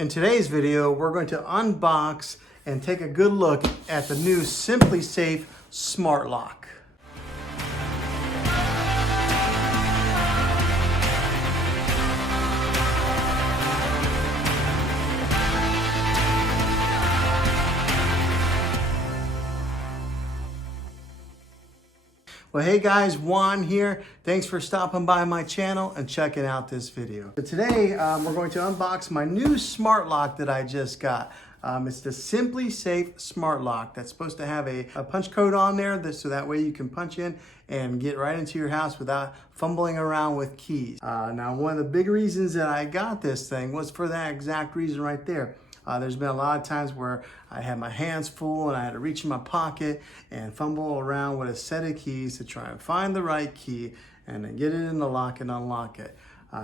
In today's video, we're going to unbox and take a good look at the new Simplisafe Smart Lock. Well, hey guys, Juan here. Thanks for stopping by my channel and checking out this video. So today, we're going to unbox my new smart lock that I just got. It's the Simplisafe Smart Lock that's supposed to have a punch code on there so that way you can punch in and get right into your house without fumbling around with keys. Now, one of the big reasons that I got this thing was for that exact reason right there. There's been a lot of times where I had my hands full and I had to reach in my pocket and fumble around with a set of keys to try and find the right key and then get it in the lock and unlock it.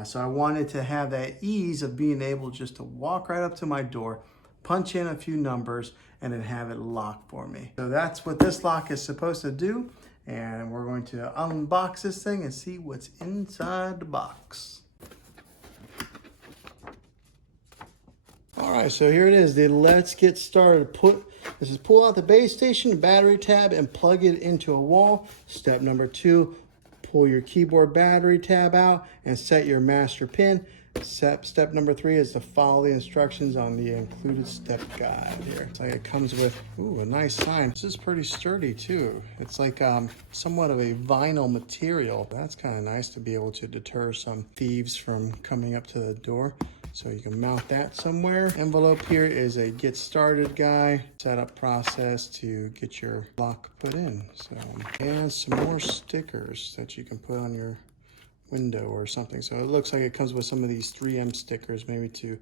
So I wanted to have that ease of being able just to walk right up to my door, punch in a few numbers, and then have it locked for me. So that's what this lock is supposed to do. And we're going to unbox this thing and see what's inside the box. All right, so here it is. Let's get started. This is pull out the base station, battery tab, and plug it into a wall. Step number 2, pull your keyboard battery tab out and set your master pin. Step number 3 is to follow the instructions on the included step guide here. It's like it comes with, a nice sign. This is pretty sturdy too. It's like somewhat of a vinyl material. That's kind of nice to be able to deter some thieves from coming up to the door. So you can mount that somewhere. Envelope here is a get started guide, setup process to get your lock put in. So, and some more stickers that you can put on your window or something. So it looks like it comes with some of these 3M stickers, maybe to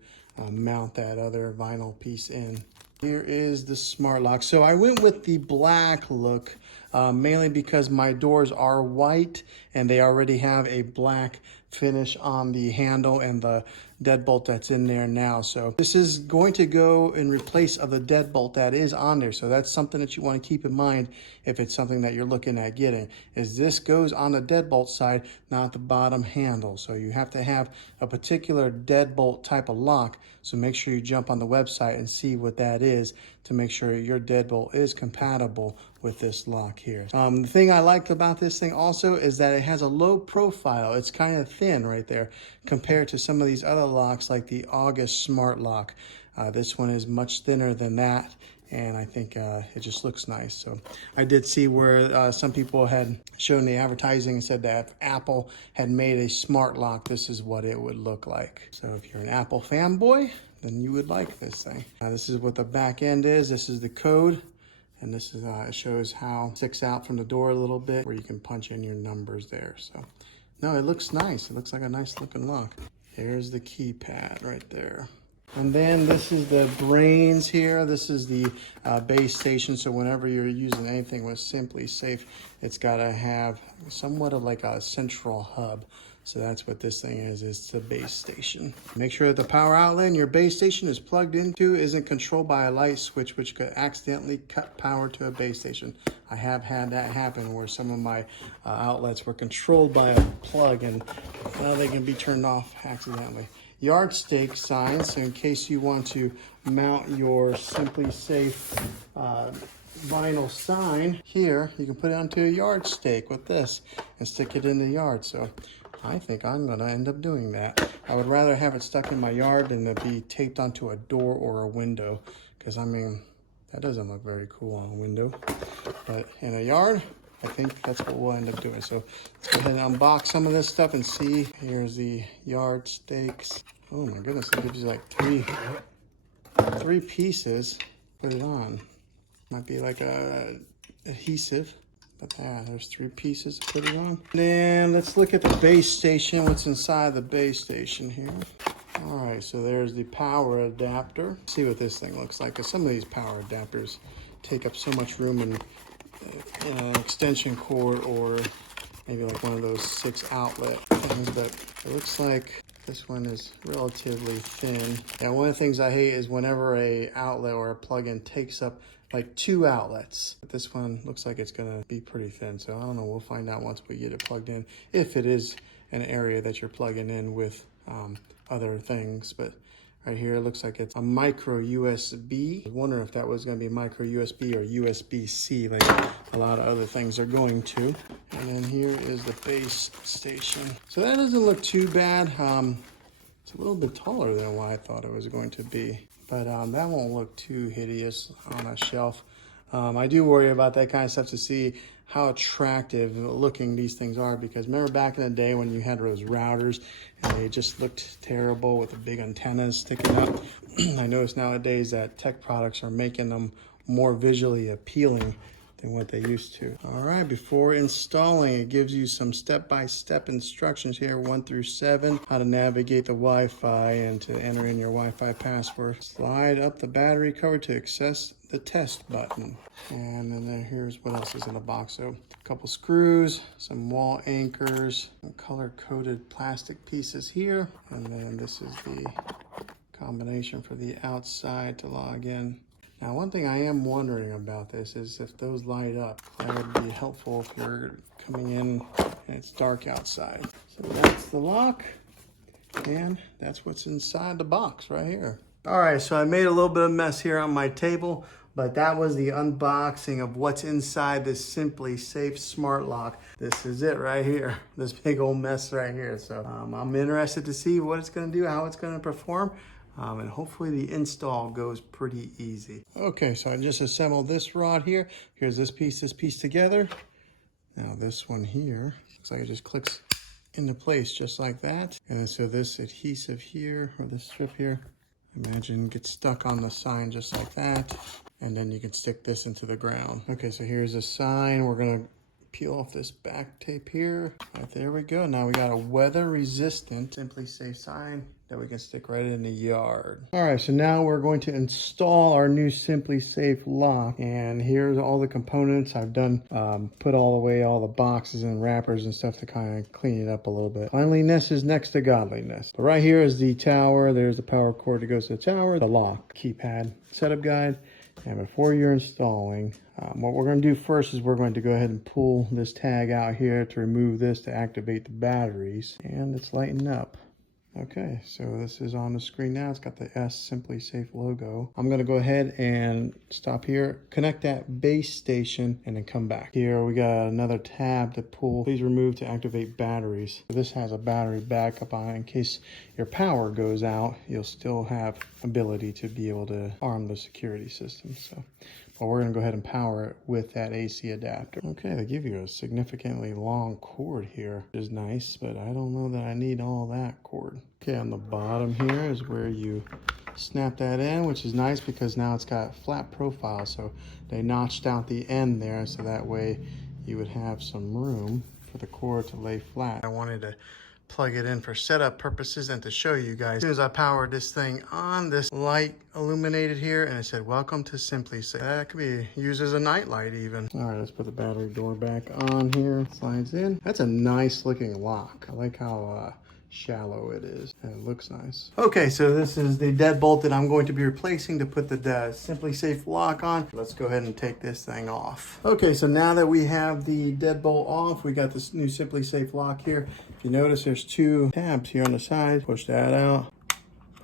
mount that other vinyl piece in. Here is the smart lock. So I went with the black look, mainly because my doors are white and they already have a black finish on the handle and the deadbolt that's in there now. So this is going to go in replace of the deadbolt that is on there. So that's something that you want to keep in mind if it's something that you're looking at getting, is this goes on the deadbolt side, not the bottom handle. So you have to have a particular deadbolt type of lock. So make sure you jump on the website and see what that is to make sure your deadbolt is compatible with this lock here. The thing I like about this thing also is that it has a low profile. It's kind of thin right there compared to some of these other locks like the August Smart Lock. This one is much thinner than that, and I think it just looks nice. So I did see where some people had shown the advertising and said that if Apple had made a smart lock, this is what it would look like. So if you're an Apple fanboy, then you would like this thing. This is what the back end is. This is the code. And this is it shows how it sticks out from the door a little bit where you can punch in your numbers there. So no, it looks nice. It looks like a nice looking lock. There's the keypad right there. And then this is the brains here. This is the base station. So whenever you're using anything with Simplisafe, it's got to have somewhat of like a central hub. So that's what this thing is. It's the base station. Make sure that the power outlet in your base station is plugged into isn't controlled by a light switch, which could accidentally cut power to a base station. I have had that happen where some of my outlets were controlled by a plug and well, they can be turned off accidentally. Yardstick signs, so in case you want to mount your Simplisafe vinyl sign here, you can put it onto a yardstick with this and stick it in the yard. So I think I'm gonna end up doing that. I would rather have it stuck in my yard than to be taped onto a door or a window, because I mean, that doesn't look very cool on a window. But in a yard, I think that's what we'll end up doing. So let's go ahead and unbox some of this stuff and see. Here's the yardsticks. Oh my goodness, it gives you like three pieces. Put it on. Might be like a adhesive. But yeah, there's 3 pieces to put it on. Then let's look at the base station. What's inside the base station here? All right, so there's the power adapter. Let's see what this thing looks like, because some of these power adapters take up so much room in an extension cord or maybe like one of those 6 outlet things, but it looks like this one is relatively thin. Yeah, one of the things I hate is whenever a outlet or a plug-in takes up like 2 outlets. But this one looks like it's gonna be pretty thin. So I don't know, we'll find out once we get it plugged in, if it is an area that you're plugging in with other things. But Right here, it looks like it's a micro USB. I was wondering if that was going to be micro USB or USB-C, like a lot of other things are going to. And then here is the base station. So that doesn't look too bad. It's a little bit taller than what I thought it was going to be, but that won't look too hideous on a shelf. I do worry about that kind of stuff to see how attractive looking these things are, because remember back in the day when you had those routers and they just looked terrible with the big antennas sticking up. I notice nowadays that tech products are making them more visually appealing than what they used to. All right, before installing, it gives you some step-by-step instructions here, 1 through 7, how to navigate the Wi-Fi and to enter in your Wi-Fi password. Slide up the battery cover to access the test button. And then here's what else is in the box. So a couple screws, some wall anchors, some color-coded plastic pieces here. And then this is the combination for the outside to log in. Now, one thing I am wondering about this is if those light up. That would be helpful if you're coming in and it's dark outside. So that's the lock, and that's what's inside the box right here. All right, so I made a little bit of mess here on my table, but that was the unboxing of what's inside this Simplisafe Smart Lock. This is it right here, this big old mess right here. So I'm interested to see what it's gonna do, how it's gonna perform. And hopefully the install goes pretty easy. Okay, so I just assembled this rod here. Here's this piece together. Now this one here, looks like it just clicks into place just like that. And then so this adhesive here, or this strip here, imagine gets stuck on the sign just like that. And then you can stick this into the ground. Okay, so here's a sign. We're gonna peel off this back tape here. Right, there we go. Now we got a weather resistant Simplisafe sign that we can stick right in the yard. All right, so now we're going to install our new Simplisafe lock. And here's all the components. I've done, put all away all the boxes and wrappers and stuff to kind of clean it up a little bit. Cleanliness is next to godliness. But right here is the tower. There's the power cord that goes to the tower, the lock, keypad, setup guide. And before you're installing, what we're going to do first is we're going to go ahead and pull this tag out here to remove this to activate the batteries. And it's lighting up. Okay, so this is on the screen now. It's got the S Simplisafe logo. I'm going to go ahead and stop here, connect that base station, and then come back. Here we got another tab to pull. Please remove to activate batteries. This has a battery backup on it in case your power goes out. You'll still have ability to be able to arm the security system. So, but we're going to go ahead and power it with that AC adapter. Okay, they give you a significantly long cord here, which is nice, but I don't know that I need all that cord. Okay, on the bottom here is where you snap that in, which is nice because now it's got flat profile. So they notched out the end there, so that way you would have some room for the cord to lay flat. I wanted to plug it in for setup purposes and to show you guys. As soon as I powered this thing on, this light illuminated here and it said, "Welcome to Simplisafe." That could be used as a night light even. All right, let's put the battery door back on here. Slides in. That's a nice looking lock. I like how shallow it is, and it looks nice. Okay, so this is the deadbolt that I'm going to be replacing to put the Simplisafe lock on. Let's go ahead and take this thing off. Okay, so now that we have the deadbolt off, we got this new Simplisafe lock here. If you notice, there's two tabs here on the side. Push that out,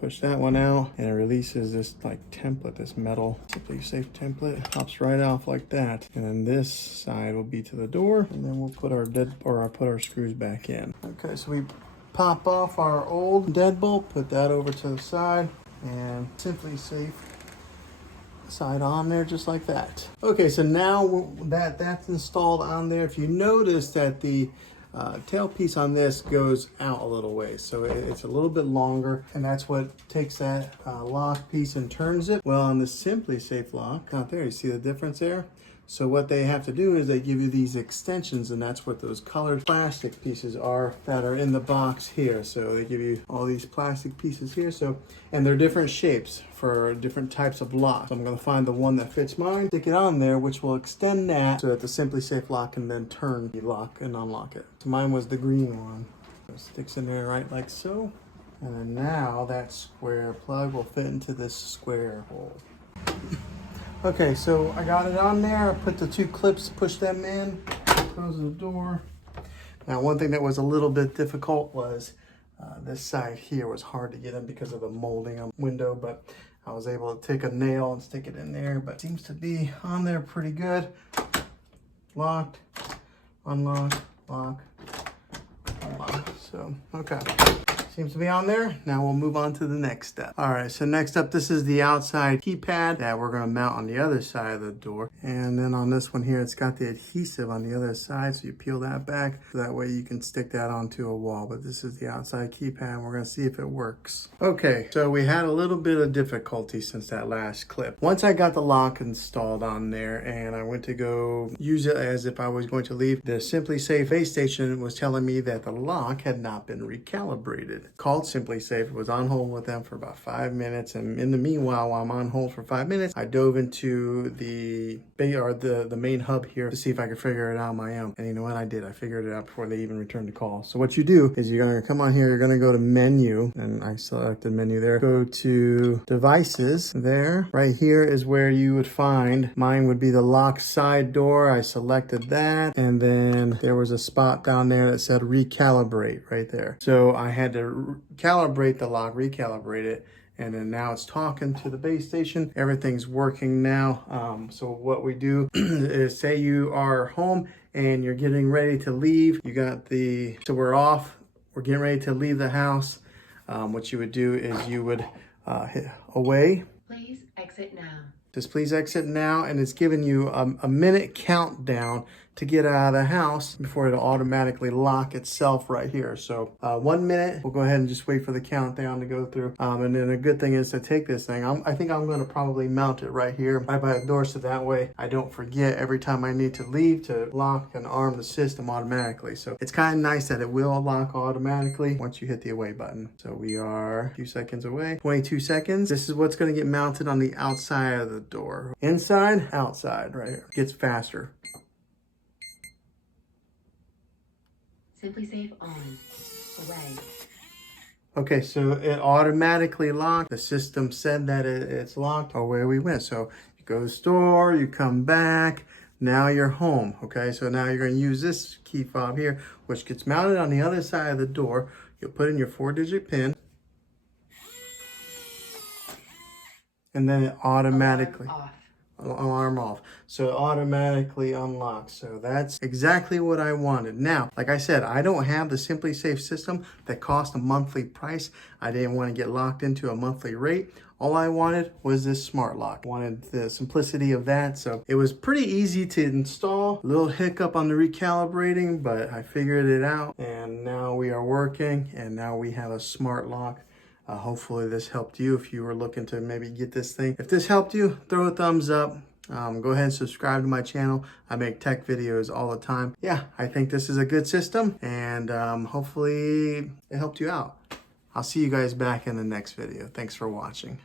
push that one out, and it releases this like template, this metal Simplisafe template. It pops right off like that. And then this side will be to the door, and then we'll put our put our screws back in. Okay, so we pop off our old deadbolt, put that over to the side, and Simplisafe side on there just like that. Okay, so now that's installed on there, if you notice that the tailpiece on this goes out a little ways, so it's a little bit longer, and that's what takes that lock piece and turns it. Well, on the Simplisafe lock out there, you see the difference there? So what they have to do is they give you these extensions, and that's what those colored plastic pieces are that are in the box here. So they give you all these plastic pieces here. So, and they're different shapes for different types of locks. So I'm gonna find the one that fits mine, stick it on there, which will extend that so that the Simplisafe lock can then turn the lock and unlock it. So mine was the green one. So it sticks in there right like so. And then now that square plug will fit into this square hole. Okay, so I got it on there. I put the two clips, push them in, close the door. Now, one thing that was a little bit difficult was This side here was hard to get in because of the molding on the window, but I was able to take a nail and stick it in there, but it seems to be on there pretty good. Locked, unlock, lock, unlock. So, okay. Seems to be on there. Now we'll move on to the next step. All right, so next up, this is the outside keypad that we're gonna mount on the other side of the door. And then on this one here, it's got the adhesive on the other side, so you peel that back. So that way you can stick that onto a wall. But this is the outside keypad, and we're gonna see if it works. Okay, so we had a little bit of difficulty since that last clip. Once I got the lock installed on there and I went to go use it as if I was going to leave, the Simplisafe base station was telling me that the lock had not been recalibrated. Called Simplisafe, was on hold with them for about 5 minutes, and in the meanwhile, while I'm on hold for 5 minutes, I dove into the main hub here to see if I could figure it out on my own. And you know what I did? I figured it out before they even returned the call. So what you do is you're gonna come on here, you're gonna go to menu, and I selected menu there. Go to devices there. Right here is where you would find, mine would be the lock side door. I selected that, and then there was a spot down there that said recalibrate right there. So I had to calibrate the lock, recalibrate it, and then now it's talking to the base station. Everything's working now. So what we do is, say you are home and you're getting ready to leave. You got so we're off, we're getting ready to leave the house. What you would do is you would hit away. Please exit now. Just please exit now, and it's giving you a minute countdown to get out of the house before it'll automatically lock itself right here. So 1 minute, we'll go ahead and just wait for the countdown to go through. And then a good thing is to take this thing, I think I'm gonna probably mount it right here, right by the door, so that way I don't forget every time I need to leave to lock and arm the system automatically. So it's kind of nice that it will lock automatically once you hit the away button. So we are a few seconds away, 22 seconds. This is what's gonna get mounted on the outside of the door. Inside, outside, right here. Gets faster. Simplisafe on. Away. Okay, so it automatically locked. The system said that it's locked. Away we went. So you go to the store, you come back, now you're home. Okay, so now you're going to use this key fob here, which gets mounted on the other side of the door. You'll put in your 4-digit PIN, and then it automatically... Alarm off. So it automatically unlocks. So that's exactly what I wanted. Now, like I said, I don't have the Simplisafe system that cost a monthly price. I didn't want to get locked into a monthly rate. All I wanted was this smart lock. I wanted the simplicity of that. So it was pretty easy to install. A little hiccup on the recalibrating, but I figured it out, and now we are working, and now we have a smart lock. Hopefully this helped you if you were looking to maybe get this thing. If this helped you, throw a thumbs up. Go ahead and subscribe to my channel. I make tech videos all the time. Yeah, I think this is a good system, and hopefully it helped you out. I'll see you guys back in the next video. Thanks for watching.